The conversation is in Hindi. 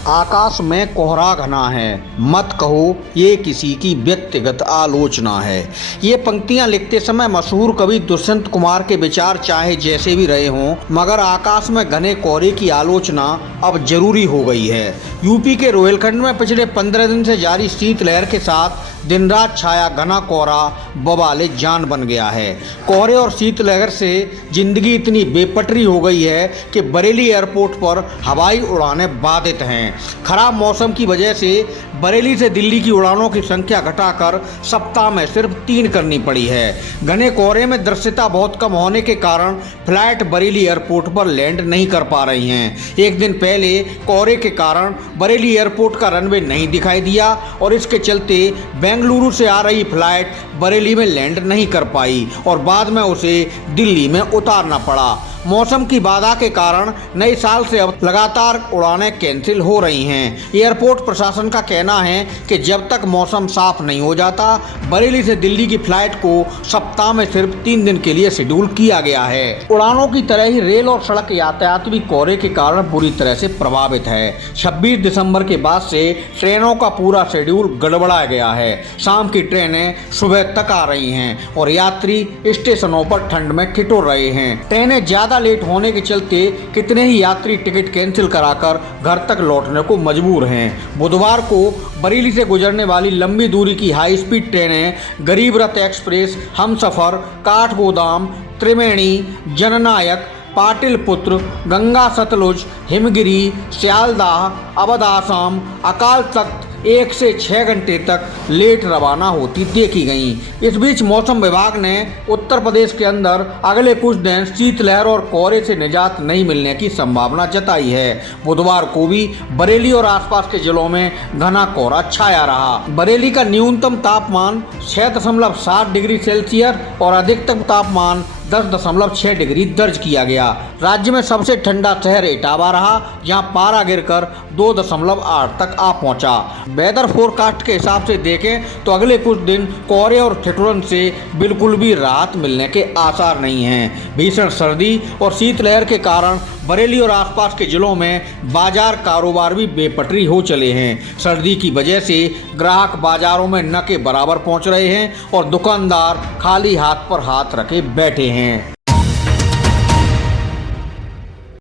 आकाश में कोहरा घना है, मत कहो ये किसी की व्यक्तिगत आलोचना है। ये पंक्तियां लिखते समय मशहूर कवि दुष्यंत कुमार के विचार चाहे जैसे भी रहे हों, मगर आकाश में घने कोहरे की आलोचना अब जरूरी हो गई है। यूपी के रोहिलखंड में पिछले 15 दिन से जारी शीतलहर के साथ दिन रात छाया घना कोहरा बवाले जान बन गया है। कोहरे और शीतलहर से जिंदगी इतनी बेपटरी हो गई है कि बरेली एयरपोर्ट पर हवाई उड़ानें बाधित हैं। खराब मौसम की वजह से बरेली से दिल्ली की उड़ानों की संख्या घटाकर सप्ताह में सिर्फ 3 करनी पड़ी है। घने कोहरे में दृश्यता बहुत कम होने के कारण फ्लाइट बरेली एयरपोर्ट पर लैंड नहीं कर पा रही हैं। एक दिन पहले कोहरे के कारण बरेली एयरपोर्ट का रनवे नहीं दिखाई दिया और इसके चलते बेंगलुरु से आ रही फ्लाइट बरेली में लैंड नहीं कर पाई और बाद में उसे दिल्ली में उतारना पड़ा। मौसम की बाधा के कारण नए साल से अब लगातार उड़ानें कैंसिल हो रही हैं। एयरपोर्ट प्रशासन का कहना है कि जब तक मौसम साफ नहीं हो जाता, बरेली से दिल्ली की फ्लाइट को सप्ताह में सिर्फ 3 दिन के लिए शेड्यूल किया गया है। उड़ानों की तरह ही रेल और सड़क यातायात भी कोहरे के कारण बुरी तरह से प्रभावित है। 26 दिसंबर के बाद से ट्रेनों का पूरा शेड्यूल गड़बड़ा गया है। शाम की ट्रेनें सुबह तक आ रही हैं और यात्री स्टेशनों पर ठंड में ठिठुर रहे हैं। ट्रेनें ज्यादा लेट होने के चलते कितने ही यात्री टिकट कैंसिल कराकर घर तक लौटने को मजबूर हैं। बुधवार को बरेली से गुजरने वाली लंबी दूरी की हाई स्पीड ट्रेनें गरीब रथ एक्सप्रेस, हमसफर, काठगोदाम, त्रिवेणी, जननायक, पाटिलपुत्र, गंगा सतलुज, हिमगिरी, सियालदाह, अवध आसाम, अकाल तख्त 1 से 6 घंटे तक लेट रवाना होती देखी गईं। इस बीच मौसम विभाग ने उत्तर प्रदेश के अंदर अगले कुछ दिन शीतलहर और कोहरे से निजात नहीं मिलने की संभावना जताई है। बुधवार को भी बरेली और आसपास के जिलों में घना कोहरा छाया रहा। बरेली का न्यूनतम तापमान 6.7 डिग्री सेल्सियस और अधिकतम तापमान 10.6 डिग्री दर्ज किया गया। राज्य में सबसे ठंडा शहर इटावा रहा, जहां पारा गिरकर 2.8 तक आ पहुंचा। वेदर फोरकास्ट के हिसाब से देखें तो अगले कुछ दिन कोहरे और ठिठुरन से बिल्कुल भी राहत मिलने के आसार नहीं हैं। भीषण सर्दी और शीतलहर के कारण बरेली और आसपास के जिलों में बाजार कारोबार भी बेपटरी हो चले हैं। सर्दी की वजह से ग्राहक बाजारों में न के बराबर पहुंच रहे हैं और दुकानदार खाली हाथ पर हाथ रखे बैठे हैं।